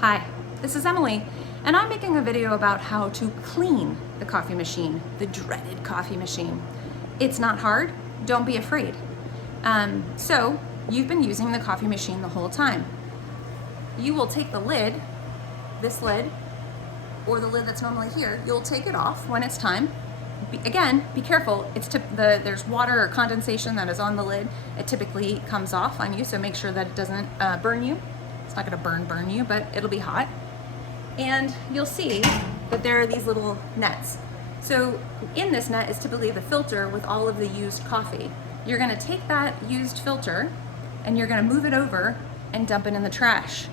Hi, this is Emily, and I'm making a video about how to clean the coffee machine, the dreaded coffee machine. It's not hard, don't be afraid. So, you've been using the coffee machine the whole time. You will take the lid, this lid, or the lid that's normally here, you'll take it off when it's time. Again, be careful, there's water or condensation that is on the lid. It typically comes off on you, so make sure that it doesn't burn you. It's not gonna burn you, but it'll be hot. And you'll see that there are these little nets. So in this net is typically the filter with all of the used coffee. You're gonna take that used filter and you're gonna move it over and dump it in the trash.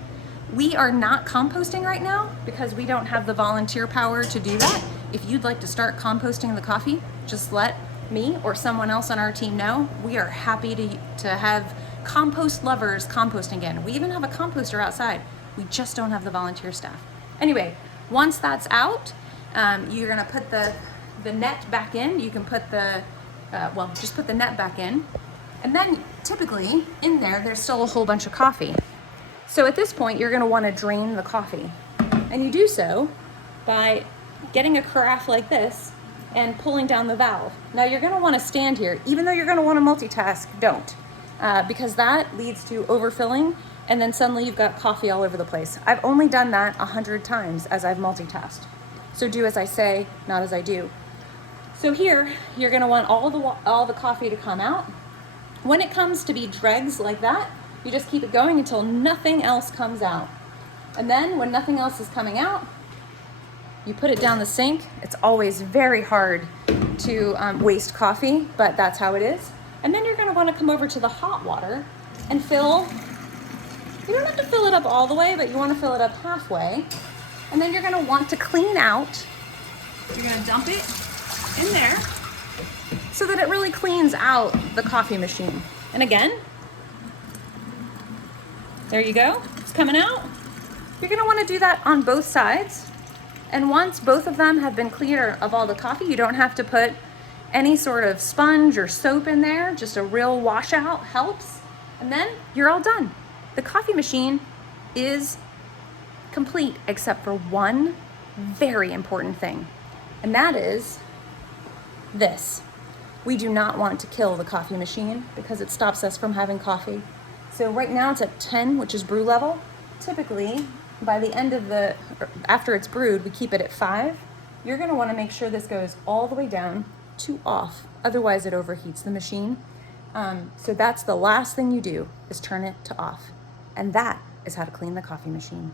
We are not composting right now because we don't have the volunteer power to do that. If you'd like to start composting the coffee, just let me or someone else on our team know. We are happy to have compost lovers composting again. We even have a composter outside. We just don't have the volunteer staff. Anyway, once that's out, you're gonna put the net back in. You can put just put the net back in. And then typically in there's still a whole bunch of coffee. So at this point, you're gonna wanna drain the coffee. And you do so by getting a carafe like this and pulling down the valve. Now you're gonna wanna stand here. Even though you're gonna wanna multitask, don't. Because that leads to overfilling and then suddenly you've got coffee all over the place. I've only done that 100 times as I've multitasked. So do as I say, not as I do. So here, you're gonna want all the coffee to come out. When it comes to be dregs like that, you just keep it going until nothing else comes out. And then when nothing else is coming out, you put it down the sink. It's always very hard to waste coffee, but that's how it is. And then you're gonna wanna come over to the hot water and you don't have to fill it up all the way, but you wanna fill it up halfway. And then you're gonna want to clean out. You're gonna dump it in there so that it really cleans out the coffee machine. And again, there you go, it's coming out. You're gonna wanna do that on both sides. And once both of them have been clear of all the coffee, you don't have to put any sort of sponge or soap in there, just a real washout helps. And then you're all done. The coffee machine is complete except for one very important thing, and that is this. We do not want to kill the coffee machine because it stops us from having coffee. So right now it's at 10, which is brew level. Typically, by the end of after it's brewed, we keep it at 5. You're gonna wanna make sure this goes all the way down to off, otherwise it overheats the machine. So that's the last thing you do, is turn it to off. And that is how to clean the coffee machine.